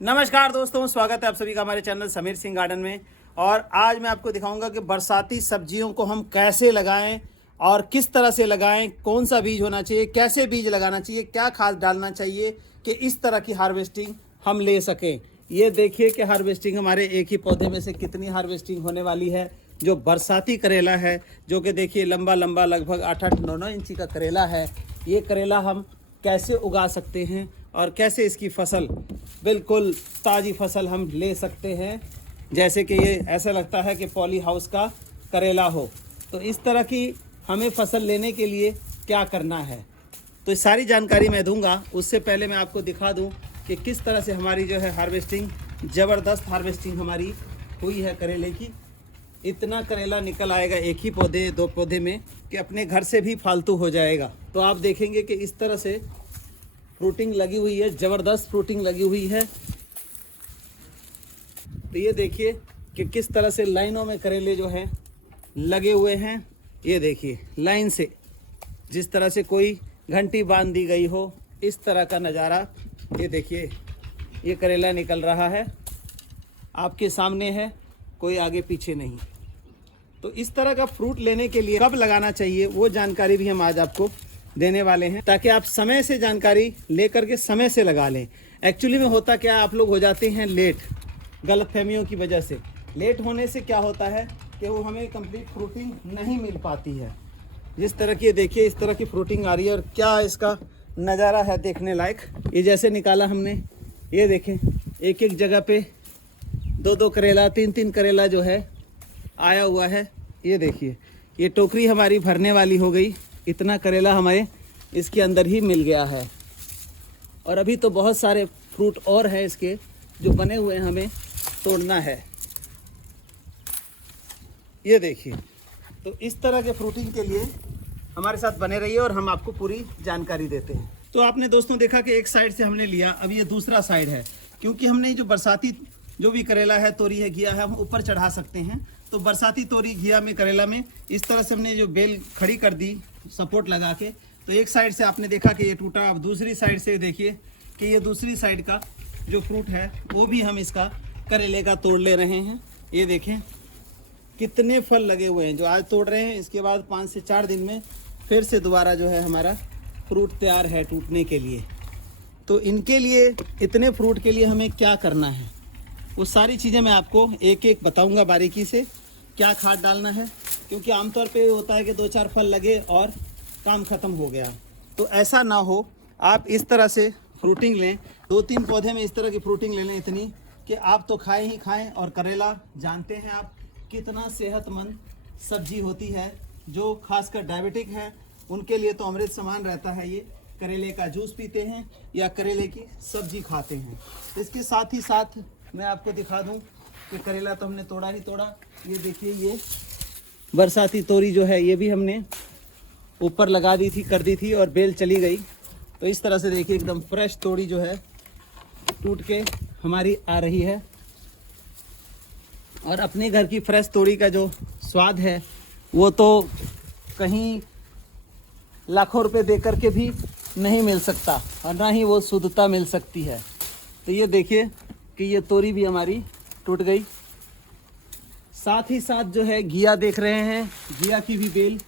नमस्कार दोस्तों, स्वागत है आप सभी का हमारे चैनल समीर सिंह गार्डन में। और आज मैं आपको दिखाऊंगा कि बरसाती सब्जियों को हम कैसे लगाएं और किस तरह से लगाएं, कौन सा बीज होना चाहिए, कैसे बीज लगाना चाहिए, क्या खाद डालना चाहिए कि इस तरह की हार्वेस्टिंग हम ले सकें। ये देखिए कि हार्वेस्टिंग हमारे एक ही पौधे में से कितनी हार्वेस्टिंग होने वाली है। जो बरसाती करेला है, जो कि देखिए लंबा लंबा लगभग 8-8, 9-9 इंची का करेला है। ये करेला हम कैसे उगा सकते हैं और कैसे इसकी फसल बिल्कुल ताज़ी फसल हम ले सकते हैं, जैसे कि ये ऐसा लगता है कि पॉली हाउस का करेला हो। तो इस तरह की हमें फसल लेने के लिए क्या करना है, तो सारी जानकारी मैं दूंगा। उससे पहले मैं आपको दिखा दूं कि किस तरह से हमारी जो है हार्वेस्टिंग, ज़बरदस्त हार्वेस्टिंग हमारी हुई है करेले की। इतना करेला निकल आएगा एक ही पौधे, 2 पौधे में, कि अपने घर से भी फालतू हो जाएगा। तो आप देखेंगे कि इस तरह से फ्रूटिंग लगी हुई है, ज़बरदस्त फ्रूटिंग लगी हुई है। तो ये देखिए कि किस तरह से लाइनों में करेले जो हैं लगे हुए हैं। ये देखिए लाइन से, जिस तरह से कोई घंटी बांध दी गई हो, इस तरह का नज़ारा। ये देखिए ये करेला निकल रहा है, आपके सामने है, कोई आगे पीछे नहीं। तो इस तरह का फ्रूट लेने के लिए कब लगाना चाहिए वो जानकारी भी हम आज आपको देने वाले हैं, ताकि आप समय से जानकारी लेकर के समय से लगा लें। एक्चुअली में होता क्या है, आप लोग हो जाते हैं लेट, गलतफहमियों की वजह से। लेट होने से क्या होता है कि वो हमें कंप्लीट फ्रूटिंग नहीं मिल पाती है। जिस तरह की देखिए, इस तरह की फ्रूटिंग आ रही है और क्या इसका नज़ारा है देखने लायक। ये जैसे निकाला हमने, ये देखें एक एक जगह पे 2-2 करेला, 3-3 करेला जो है आया हुआ है। ये देखिए ये टोकरी हमारी भरने वाली हो गई, इतना करेला हमें इसके अंदर ही मिल गया है। और अभी तो बहुत सारे फ्रूट और हैं इसके जो बने हुए हैं, हमें तोड़ना है। ये देखिए, तो इस तरह के फ्रूटिंग के लिए हमारे साथ बने रहिए और हम आपको पूरी जानकारी देते हैं। तो आपने दोस्तों देखा कि एक साइड से हमने लिया, अब ये दूसरा साइड है, क्योंकि हमने जो बरसाती जो भी करेला है, तोरी है, घिया है, हम ऊपर चढ़ा सकते हैं। तो बरसाती तोरी, घिया में, करेला में इस तरह से हमने जो बेल खड़ी कर दी सपोर्ट लगा के। तो एक साइड से आपने देखा कि ये टूटा, अब दूसरी साइड से देखिए कि ये दूसरी साइड का जो फ्रूट है वो भी हम इसका करेले का तोड़ ले रहे हैं। ये देखें कितने फल लगे हुए हैं जो आज तोड़ रहे हैं, इसके बाद 5 से 4 दिन में फिर से दोबारा जो है हमारा फ्रूट तैयार है टूटने के लिए। तो इनके लिए, इतने फ्रूट के लिए हमें क्या करना है, वो सारी चीज़ें मैं आपको एक एक बताऊंगा बारीकी से। क्या खाद डालना है, क्योंकि आमतौर पे होता है कि 2-4 फल लगे और काम ख़त्म हो गया। तो ऐसा ना हो, आप इस तरह से फ्रूटिंग लें। 2-3 पौधे में इस तरह की फ्रूटिंग ले लें, इतनी कि आप तो खाएं ही खाएं। और करेला जानते हैं आप कितना सेहतमंद सब्जी होती है, जो खासकर डायबिटिक हैं उनके लिए तो अमृत समान रहता है। ये करेले का जूस पीते हैं या करेले की सब्जी खाते हैं। इसके साथ ही साथ मैं आपको दिखा दूं कि करेला तो हमने तोड़ा ही तोड़ा। ये देखिए ये बरसाती तोरी जो है, ये भी हमने ऊपर लगा दी थी, कर दी थी, और बेल चली गई। तो इस तरह से देखिए एकदम फ्रेश तोरी जो है टूट के हमारी आ रही है। और अपने घर की फ्रेश तोरी का जो स्वाद है वो तो कहीं लाखों रुपए दे कर के भी नहीं मिल सकता, और ना ही वो शुद्धता मिल सकती है। तो ये देखिए कि ये तोरी भी हमारी टूट गई। साथ ही साथ जो है घिया देख रहे हैं, घिया की भी बेल,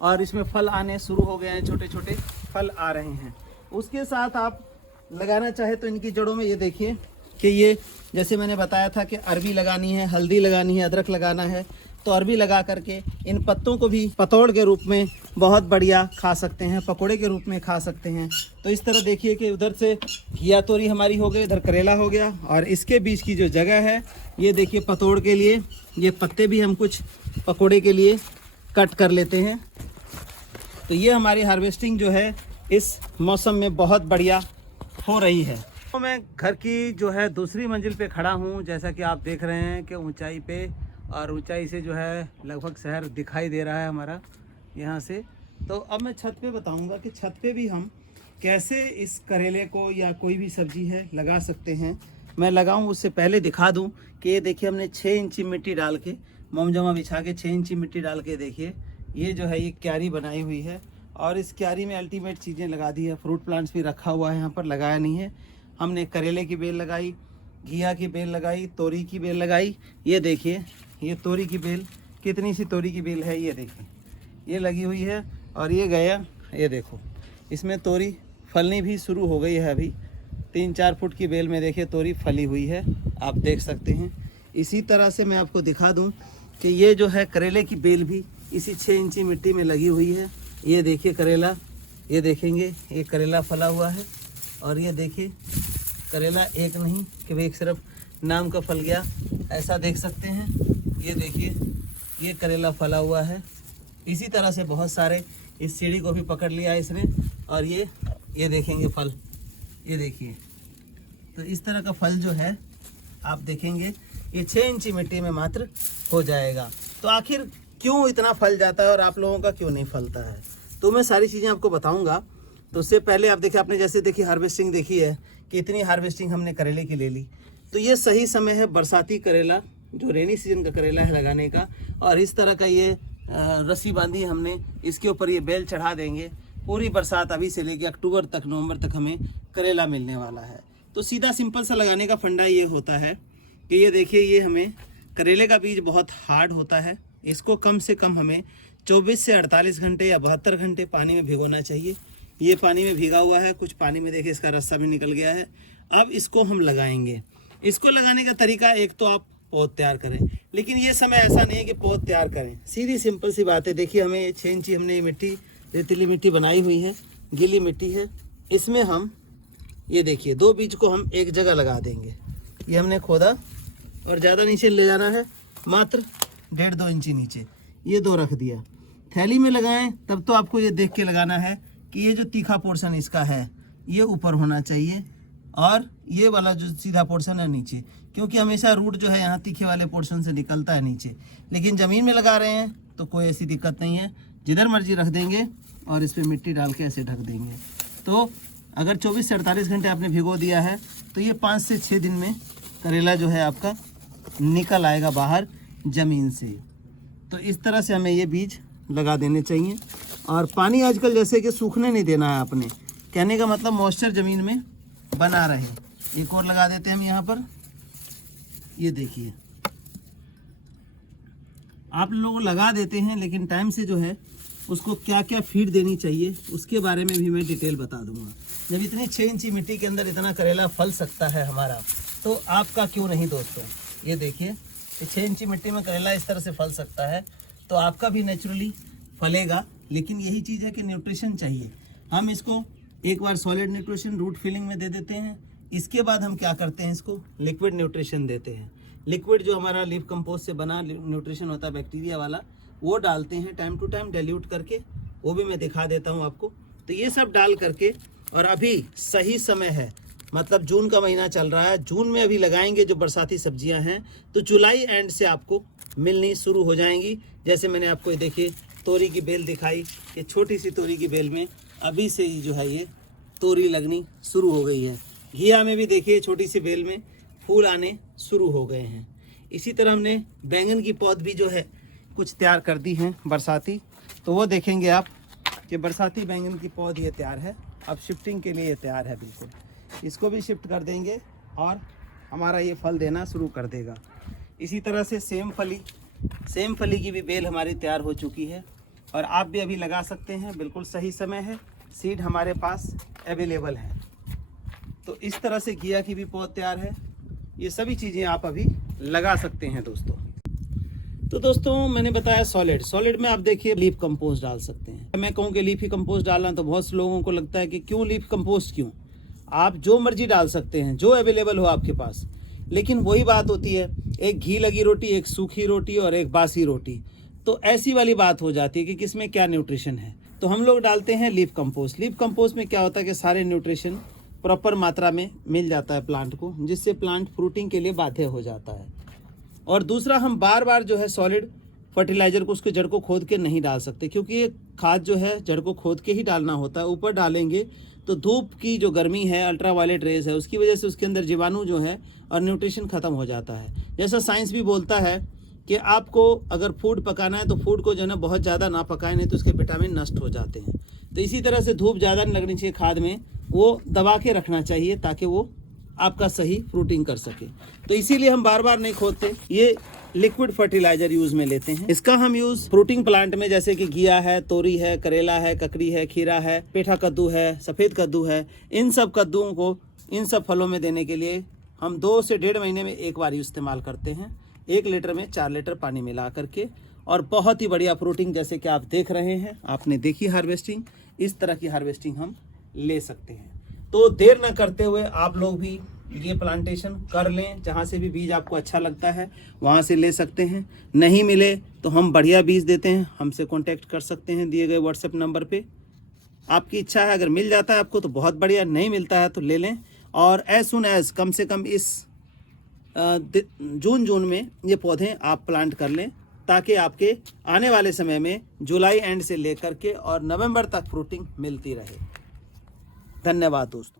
और इसमें फल आने शुरू हो गए हैं, छोटे छोटे फल आ रहे हैं। उसके साथ आप लगाना चाहे तो इनकी जड़ों में ये देखिए कि ये, जैसे मैंने बताया था कि अरबी लगानी है, हल्दी लगानी है, अदरक लगाना है, तो अरबी लगा करके इन पत्तों को भी पतौड़ के रूप में बहुत बढ़िया खा सकते हैं, पकोड़े के रूप में खा सकते हैं। तो इस तरह देखिए कि उधर से घिया तोरी हमारी हो गई, इधर करेला हो गया, और इसके बीच की जो जगह है ये देखिए पतौड़ के लिए ये पत्ते भी हम कुछ पकोड़े के लिए कट कर लेते हैं। तो ये हमारी हार्वेस्टिंग जो है इस मौसम में बहुत बढ़िया हो रही है। तो मैं घर की जो है दूसरी मंजिल पे खड़ा हूँ, जैसा कि आप देख रहे हैं कि ऊंचाई पे, और ऊंचाई से जो है लगभग शहर दिखाई दे रहा है हमारा यहाँ से। तो अब मैं छत पे बताऊँगा कि छत पे भी हम कैसे इस करेले को या कोई भी सब्जी है लगा सकते हैं। मैं लगाऊँ उससे पहले दिखा दूँ कि ये देखिए हमने 6 इंची मिट्टी डाल के, मोमजमा बिछा के 6 इंची मिट्टी डाल के देखिए ये जो है ये क्यारी बनाई हुई है, और इस क्यारी में अल्टीमेट चीज़ें लगा दी है। फ्रूट प्लांट्स भी रखा हुआ है, यहाँ पर लगाया नहीं है। हमने करेले की बेल लगाई, घिया की बेल लगाई, तोरी की बेल लगाई। ये देखिए ये तोरी की बेल, कितनी सी तोरी की बेल है, ये देखिए ये लगी हुई है। और ये गया, ये देखो इसमें तोरी फलनी भी शुरू हो गई है। अभी 3-4 फुट की बेल में देखिए तोरी फली हुई है, आप देख सकते हैं। इसी तरह से मैं आपको दिखा दूं कि ये जो है करेले की बेल भी इसी 6 इंची मिट्टी में लगी हुई है। ये देखिए करेला, ये देखेंगे ये करेला फला हुआ है। और ये देखिए करेला एक नहीं कि भाई एक सिर्फ नाम का फल गया, ऐसा देख सकते हैं। ये देखिए ये करेला फला हुआ है। इसी तरह से बहुत सारे, इस सीढ़ी को भी पकड़ लिया इसने। और ये देखेंगे फल, ये देखिए। तो इस तरह का फल जो है आप देखेंगे ये 6 इंची मिट्टी में मात्र हो जाएगा। तो आखिर क्यों इतना फल जाता है और आप लोगों का क्यों नहीं फलता है, तो मैं सारी चीज़ें आपको बताऊंगा। तो उससे पहले आप देखिए, आपने जैसे देखिए हार्वेस्टिंग देखी है कि इतनी हार्वेस्टिंग हमने करेले की ले ली। तो ये सही समय है बरसाती करेला, जो रेनी सीजन का करेला है, लगाने का। और इस तरह का ये रस्सी बांधी हमने, इसके ऊपर ये बेल चढ़ा देंगे। पूरी बरसात अभी से लेकर अक्टूबर तक, नवंबर तक हमें करेला मिलने वाला है। तो सीधा सिंपल सा लगाने का फंडा ये होता है कि ये देखिए ये हमें करेले का बीज बहुत हार्ड होता है। इसको कम से कम हमें 24 से 48 घंटे या 72 घंटे पानी में भिगोना चाहिए। ये पानी में भीगा हुआ है, कुछ पानी में देखिए इसका रस्सा भी निकल गया है। अब इसको हम लगाएंगे। इसको लगाने का तरीका, एक तो आप पौध तैयार करें, लेकिन ये समय ऐसा नहीं है कि पौध तैयार करें। सीधी सिंपल सी बात है। देखिए हमें 6 इंची हमने ये मिट्टी, रेतीली मिट्टी बनाई हुई है, गीली मिट्टी है। इसमें हम ये देखिए 2 बीज को हम एक जगह लगा देंगे। ये हमने खोदा और ज़्यादा नीचे ले जाना है, मात्र 1.5-2 इंची नीचे, ये 2 रख दिया। थैली में लगाएं तब तो आपको ये देख के लगाना है कि ये जो तीखा पोर्शन इसका है ये ऊपर होना चाहिए और ये वाला जो सीधा पोर्शन है नीचे, क्योंकि हमेशा रूट जो है यहाँ तीखे वाले पोर्शन से निकलता है नीचे। लेकिन ज़मीन में लगा रहे हैं तो कोई ऐसी दिक्कत नहीं है, जिधर मर्जी रख देंगे और इस पर मिट्टी डाल के ऐसे ढक देंगे। तो अगर 24 से 48 घंटे आपने भिगो दिया है तो ये 5 से 6 दिन में करेला जो है आपका निकल आएगा बाहर ज़मीन से। तो इस तरह से हमें ये बीज लगा देने चाहिए। और पानी आजकल जैसे कि सूखने नहीं देना है आपने, कहने का मतलब मॉइस्चर ज़मीन में बना रहे। एक और लगा देते हैं हम यहाँ पर। ये देखिए आप लोग लगा देते हैं, लेकिन टाइम से जो है उसको क्या क्या फीड देनी चाहिए उसके बारे में भी मैं डिटेल बता दूंगा। जब इतनी 6 इंची मिट्टी के अंदर इतना करेला फल सकता है हमारा, तो आपका क्यों नहीं दोस्तों। ये देखिए 6 इंची मिट्टी में करेला इस तरह से फल सकता है, तो आपका भी नेचुरली फलेगा। लेकिन यही चीज़ है कि न्यूट्रिशन चाहिए। हम इसको एक बार सॉलिड न्यूट्रिशन रूट फिलिंग में दे देते हैं। इसके बाद हम क्या करते हैं, इसको लिक्विड न्यूट्रिशन देते हैं। लिक्विड जो हमारा लीफ कंपोस्ट से बना न्यूट्रिशन होता है बैक्टीरिया वाला, वो डालते हैं टाइम टू टाइम डाइल्यूट करके, वो भी मैं दिखा देता हूँ आपको। तो ये सब डाल करके, और अभी सही समय है, मतलब जून का महीना चल रहा है, जून में अभी लगाएंगे जो बरसाती सब्जियां हैं, तो जुलाई एंड से आपको मिलनी शुरू हो जाएंगी। जैसे मैंने आपको ये देखिए तोरी की बेल दिखाई, ये छोटी सी तोरी की बेल में अभी से ही जो है ये तोरी लगनी शुरू हो गई है। घिया में भी देखिए छोटी सी बेल में फूल आने शुरू हो गए हैं। इसी तरह हमने बैंगन की पौध भी जो है कुछ तैयार कर दी हैं बरसाती, तो वो देखेंगे आप कि बरसाती बैंगन की पौध ये तैयार है। अब शिफ्टिंग के लिए ये तैयार है बिल्कुल। इसको भी शिफ्ट कर देंगे और हमारा ये फल देना शुरू कर देगा। इसी तरह से सेम फली की भी बेल हमारी तैयार हो चुकी है और आप भी अभी लगा सकते हैं। बिल्कुल सही समय है, सीड हमारे पास अवेलेबल है। तो इस तरह से घिया की भी पौध तैयार है। ये सभी चीज़ें आप अभी लगा सकते हैं दोस्तों। तो दोस्तों मैंने बताया सॉलिड में आप देखिए लीफ कंपोस्ट डाल सकते हैं। मैं कहूँ कि लीफी कंपोस्ट डालना, तो बहुत से लोगों को लगता है कि क्यों लीफ कंपोस्ट क्यों। आप जो मर्जी डाल सकते हैं, जो अवेलेबल हो आपके पास। लेकिन वही बात होती है, एक घी लगी रोटी, एक सूखी रोटी और एक बासी रोटी, तो ऐसी वाली बात हो जाती है कि किसमें क्या न्यूट्रिशन है। तो हम लोग डालते हैं लीफ कंपोस्ट। लीफ कंपोस्ट में क्या होता है कि सारे न्यूट्रिशन प्रॉपर मात्रा में मिल जाता है प्लांट को, जिससे प्लांट फ्रूटिंग के लिए बाध्य हो जाता है। और दूसरा, हम बार बार जो है सॉलिड फर्टिलाइजर को उसके जड़ को खोद के नहीं डाल सकते, क्योंकि ये खाद जो है जड़ को खोद के ही डालना होता है। ऊपर डालेंगे तो धूप की जो गर्मी है, अल्ट्रावायलेट रेज है, उसकी वजह से उसके अंदर जीवाणु जो है और न्यूट्रिशन ख़त्म हो जाता है। जैसा साइंस भी बोलता है कि आपको अगर फूड पकाना है तो फूड को जो है ना बहुत ज़्यादा ना पकाएं, नहीं तो उसके विटामिन नष्ट हो जाते हैं। तो इसी तरह से धूप ज़्यादा नहीं लगनी चाहिए खाद में, वो दबा के रखना चाहिए ताकि वो आपका सही फ्रूटिंग कर सके। तो इसीलिए हम बार बार नहीं खोदते, ये लिक्विड फर्टिलाइजर यूज में लेते हैं। इसका हम यूज फ्रूटिंग प्लांट में जैसे कि घिया है, तोरी है, करेला है, ककड़ी है, खीरा है, पेठा कद्दू है, सफ़ेद कद्दू है, इन सब कद्दूओं को इन सब फलों में देने के लिए हम 2 से 1.5 महीने में एक बार इस्तेमाल करते हैं। 1 लीटर में 4 लीटर पानी मिला करके, और बहुत ही बढ़िया फ्रूटिंग जैसे कि आप देख रहे हैं, आपने देखी हार्वेस्टिंग, इस तरह की हार्वेस्टिंग हम ले सकते हैं। तो देर न करते हुए आप लोग भी ये प्लांटेशन कर लें। जहाँ से भी बीज आपको अच्छा लगता है वहाँ से ले सकते हैं। नहीं मिले तो हम बढ़िया बीज देते हैं, हमसे कांटेक्ट कर सकते हैं दिए गए व्हाट्सएप नंबर पे। आपकी इच्छा है, अगर मिल जाता है आपको तो बहुत बढ़िया, नहीं मिलता है तो ले लें। और एज सुन एज कम से कम इस जून में ये पौधे आप प्लांट कर लें, ताकि आपके आने वाले समय में जुलाई एंड से लेकर के और नवंबर तक फ्रूटिंग मिलती रहे। धन्यवाद दोस्तों।